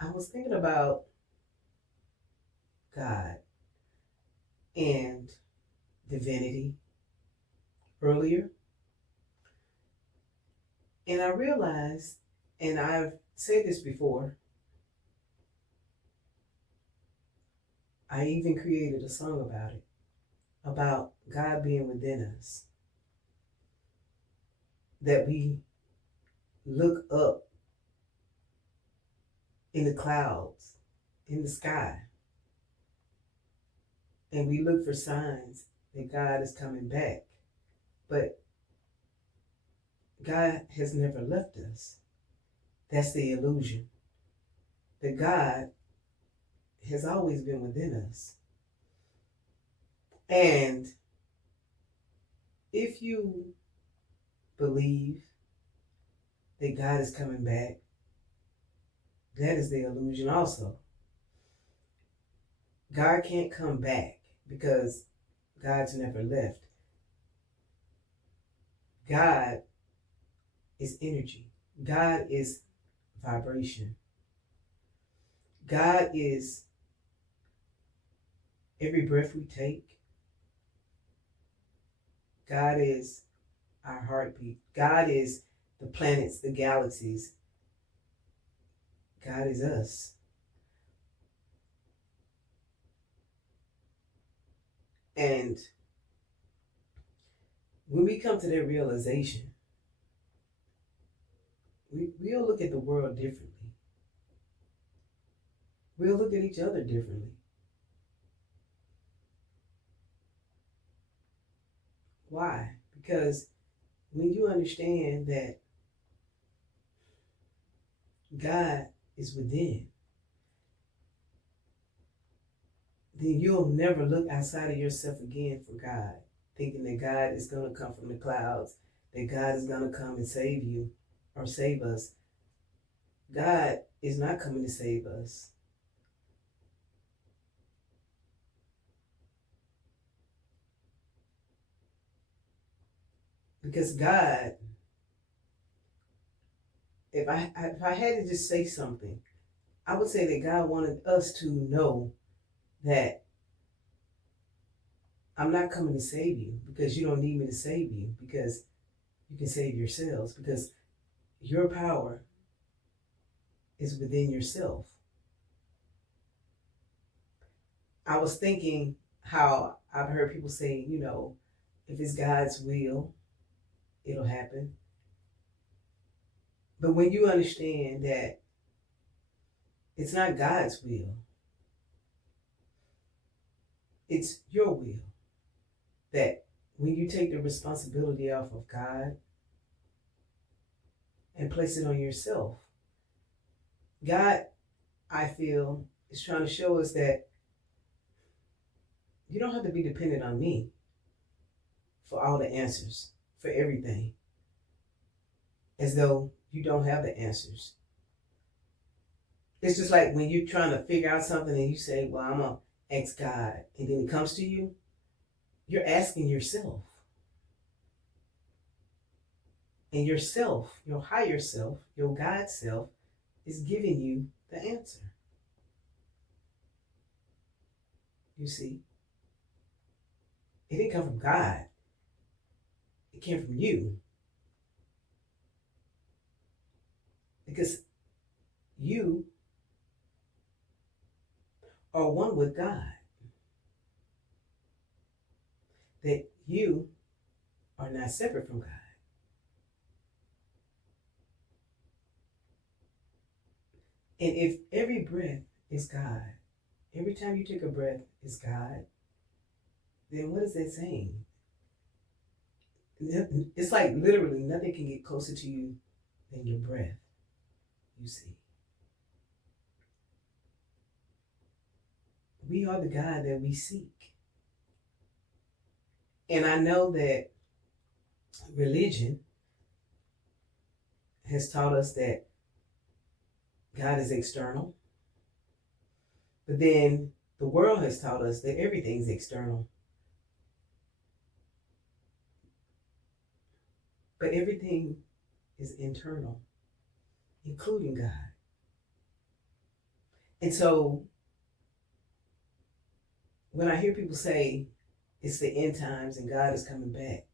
I was thinking about God and divinity earlier, and I realized, and I've said this before, I even created a song about it, about God being within us, that we look up in the clouds, in the sky, and we look for signs that God is coming back. But God has never left us. That's the illusion. That God has always been within us. And if you believe that God is coming back, that is the illusion also. God can't come back because God's never left. God is energy. God is vibration. God is every breath we take. God is our heartbeat. God is the planets, the galaxies. God is us. And when we come to that realization, we'll look at the world differently. We'll look at each other differently. Why? Because when you understand that God is within, then you'll never look outside of yourself again for God, thinking that God is going to come from the clouds, that God is going to come and save you or save us. God is not coming to save us. Because God, if I had to just say something, I would say that God wanted us to know that I'm not coming to save you because you don't need me to save you, because you can save yourselves, because your power is within yourself. I was thinking how I've heard people say, if it's God's will, it'll happen. But when you understand that it's not God's will, it's your will, that when you take the responsibility off of God and place it on yourself, God, I feel, is trying to show us that you don't have to be dependent on me for all the answers, for everything, as though you don't have the answers. It's just like when you're trying to figure out something and you say, well, I'm going to ask God, and then it comes to you, you're asking yourself. And yourself, your higher self, your God self, is giving you the answer. You see? It didn't come from God. It came from you. Because you are one with God. That you are not separate from God. And if every breath is God, every time you take a breath is God, then what is that saying? It's like literally nothing can get closer to you than your breath, you see. We are the God that we seek. And I know that religion has taught us that God is external, but then the world has taught us that everything's external. But everything is internal, including God. And so when I hear people say it's the end times and God is coming back,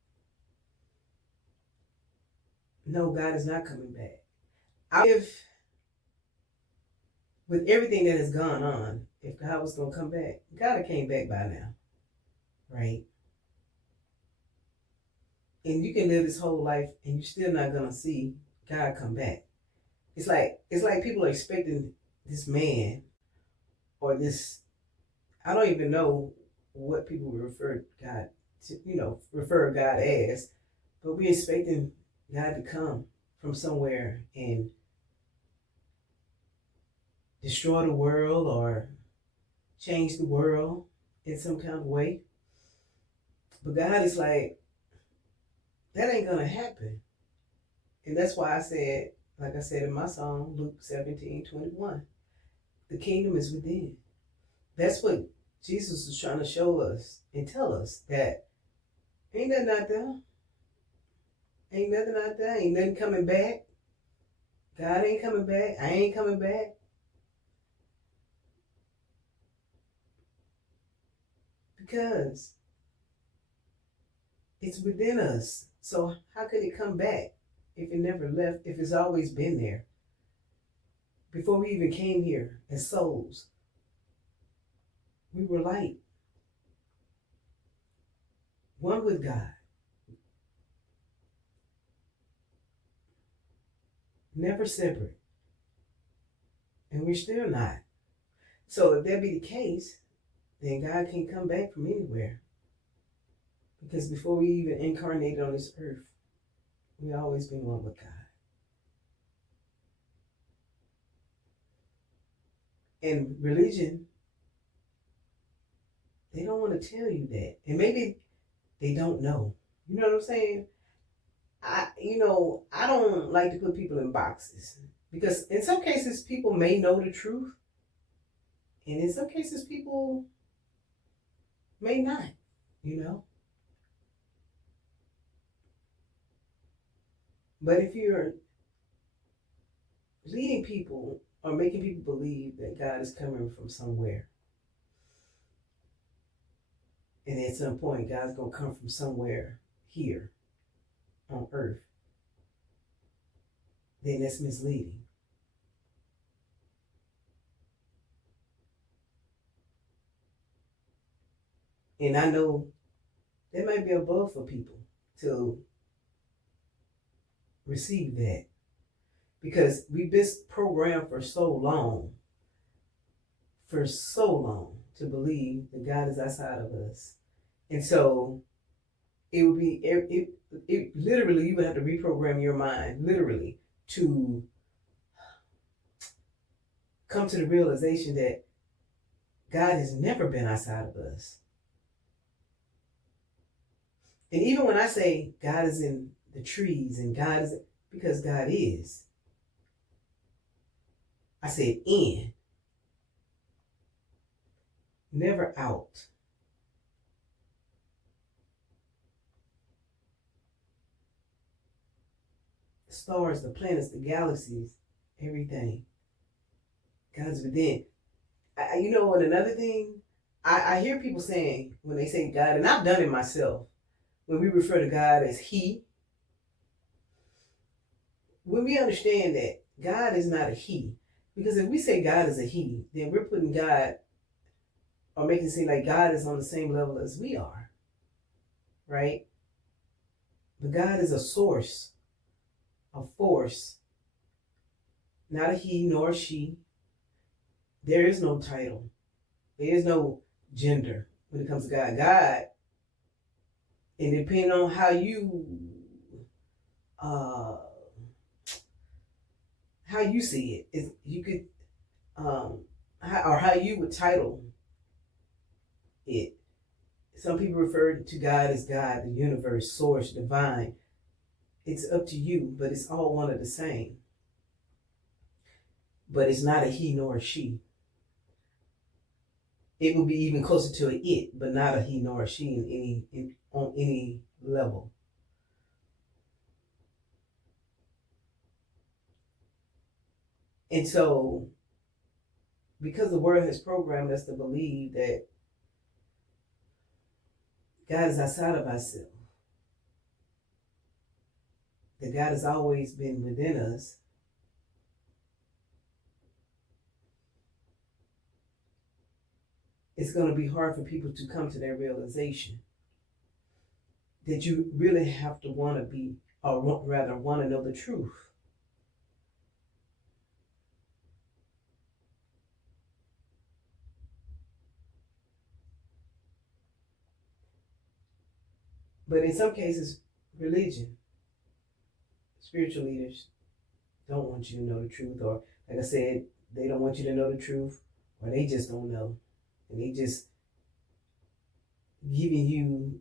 no, God is not coming back. If with everything that has gone on, if God was going to come back, God had came back by now, right? And you can live this whole life and you're still not going to see God come back. It's like people are expecting this man or this, I don't even know what people refer God to, refer God as, but we're expecting God to come from somewhere and destroy the world or change the world in some kind of way. But God is like, that ain't gonna happen. And that's why I said, like I said in my song, Luke 17:21, the kingdom is within. That's what Jesus was trying to show us and tell us, that ain't nothing out there. Ain't nothing out there. Ain't nothing coming back. God ain't coming back. I ain't coming back. Because it's within us. So how could it come back if it never left, if it's always been there? Before we even came here as souls, we were light, one with God, never separate. And we're still not. So if that be the case, then God can't come back from anywhere. Because before we even incarnated on this earth, we always been one with God. And religion, they don't want to tell you that. And maybe they don't know. You know what I'm saying? I don't like to put people in boxes. Because in some cases, people may know the truth. And in some cases, people may not, But if you're leading people or making people believe that God is coming from somewhere, and at some point God's going to come from somewhere here on earth, then that's misleading. And I know that might be a blow for people to receive that, because we've been programmed for so long to believe that God is outside of us. And so it would be, it literally, you would have to reprogram your mind, literally, to come to the realization that God has never been outside of us. And even when I say God is in the trees and God is, because God is, I said in, never out. The stars, the planets, the galaxies, everything. God's within. And another thing, I hear people saying, when they say God, and I've done it myself, when we refer to God as He, when we understand that God is not a He, because if we say God is a He, then we're putting God, or making it seem like God is on the same level as we are, right? But God is a source, a force, not a he nor a she. There is no title. There is no gender when it comes to God. God, and depending on how you see it, is you could how you would title it. Some people refer to God as God, the universe, source, divine. It's up to you, but it's all one and the same. But it's not a he nor a she. It would be even closer to an it, but not a he nor a she on any level. And so because the world has programmed us to believe that God is outside of ourselves, that God has always been within us, it's going to be hard for people to come to that realization that you really have to want to be, or rather want to know the truth. But in some cases, religion, spiritual leaders don't want you to know the truth, or like I said, they don't want you to know the truth, or they just don't know. And they just giving you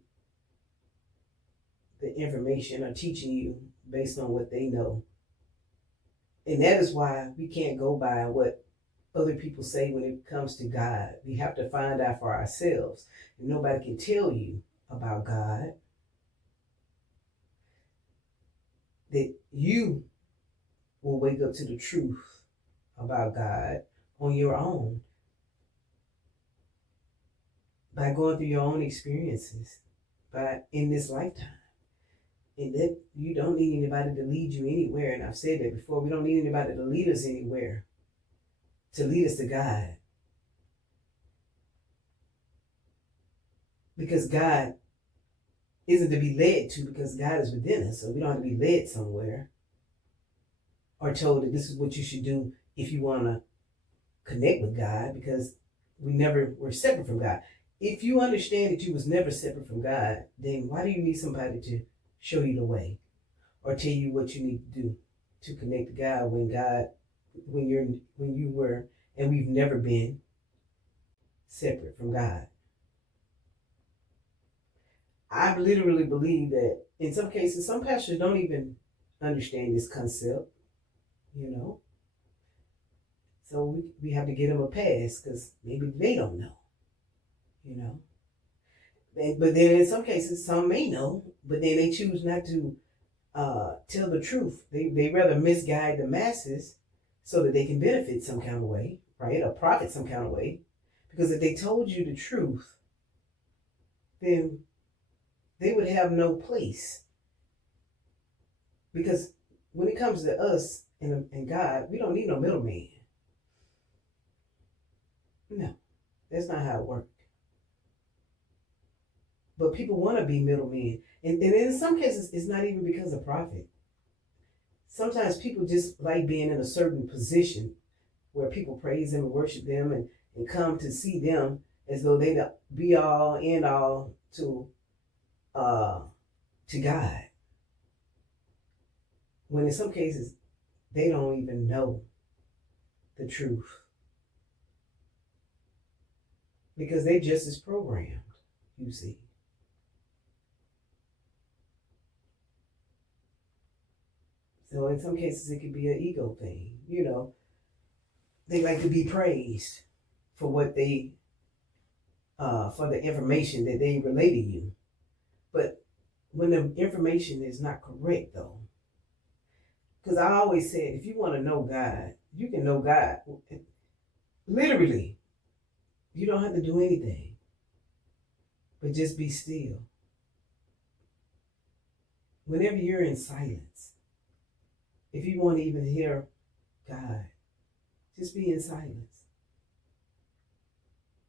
the information or teaching you based on what they know. And that is why we can't go by what other people say when it comes to God. We have to find out for ourselves. And nobody can tell you about God. That you will wake up to the truth about God on your own by going through your own experiences in this lifetime. And that you don't need anybody to lead you anywhere. And I've said that before. We don't need anybody to lead us anywhere, to lead us to God. Because God isn't to be led to, because God is within us. So we don't have to be led somewhere or told that this is what you should do if you want to connect with God, because we never were separate from God. If you understand that you was never separate from God, then why do you need somebody to show you the way or tell you what you need to do to connect to God when you were, and we've never been separate from God? I literally believe that in some cases, some pastors don't even understand this concept, you know. So we have to give them a pass because maybe they don't know, you know. But then in some cases, some may know, but then they choose not to tell the truth. They rather misguide the masses so that they can benefit some kind of way, right? Or profit some kind of way. Because if they told you the truth, then they would have no place. Because when it comes to us and God, we don't need no middleman. No, that's not how it works. But people want to be middlemen. And in some cases, it's not even because of profit. Sometimes people just like being in a certain position where people praise them and worship them and come to see them as though they the be all, end all to God. When in some cases, they don't even know the truth. Because they just as programmed, you see. So in some cases, it could be an ego thing. You know, they like to be praised for what they, for the information that they relay to you. But when the information is not correct, though, because I always said, if you want to know God, you can know God. Literally, you don't have to do anything, but just be still. Whenever you're in silence, if you want to even hear God, just be in silence.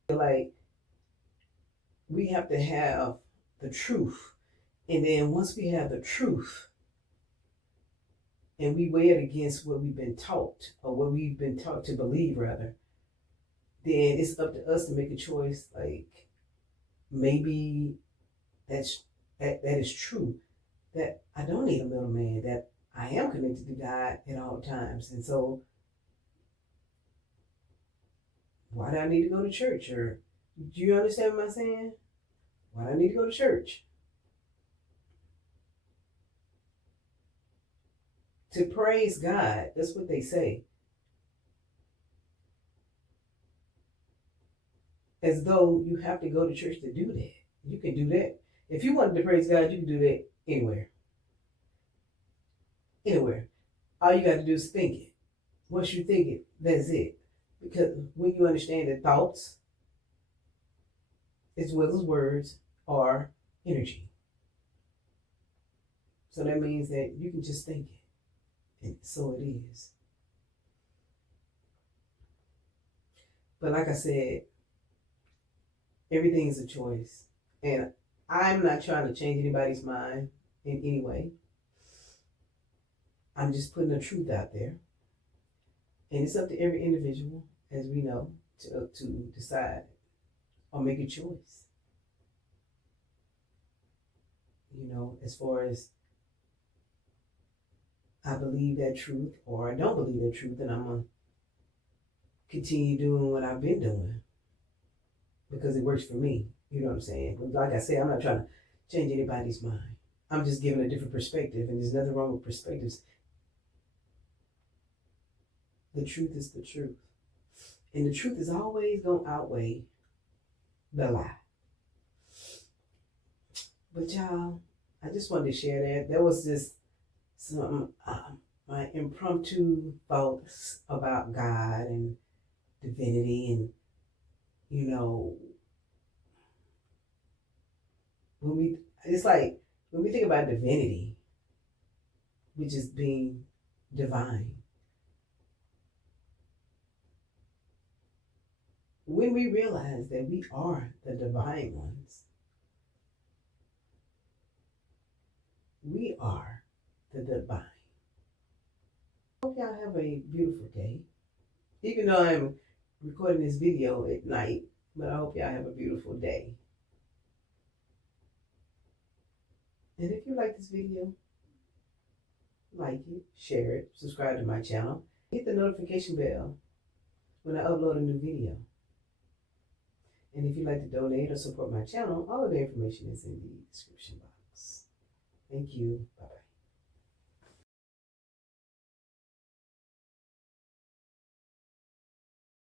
Like, we have to have the truth. And then once we have the truth, and we weigh it against what we've been taught, or what we've been taught to believe, rather, then it's up to us to make a choice. Like, maybe that is true, that I don't need a middleman, that I am connected to God at all times. And so why do I need to go to church? Or do you understand what I'm saying? Why do I need to go to church? To praise God. That's what they say. As though you have to go to church to do that. You can do that. If you wanted to praise God, you can do that anywhere. Anywhere. All you got to do is think it. Once you think it, that's it. Because when you understand that thoughts, as well as words, are energy. So that means that you can just think it. And so it is. But like I said, everything is a choice. And I'm not trying to change anybody's mind in any way. I'm just putting the truth out there. And it's up to every individual, as we know, to decide or make a choice. As far as I believe that truth or I don't believe that truth, and I'm going to continue doing what I've been doing because it works for me. You know what I'm saying? But like I said, I'm not trying to change anybody's mind. I'm just giving a different perspective, and there's nothing wrong with perspectives. The truth is the truth. And the truth is always going to outweigh the lie. But y'all, I just wanted to share that. There was just some my impromptu thoughts about God and divinity, and it's like when we think about divinity, which is being divine. When we realize that we are the divine ones, we are the divine. I hope y'all have a beautiful day. Even though I'm recording this video at night, but I hope y'all have a beautiful day. And if you like this video, like it, share it, subscribe to my channel, hit the notification bell when I upload a new video. And if you'd like to donate or support my channel, all of the information is in the description box. Thank you. Bye-bye.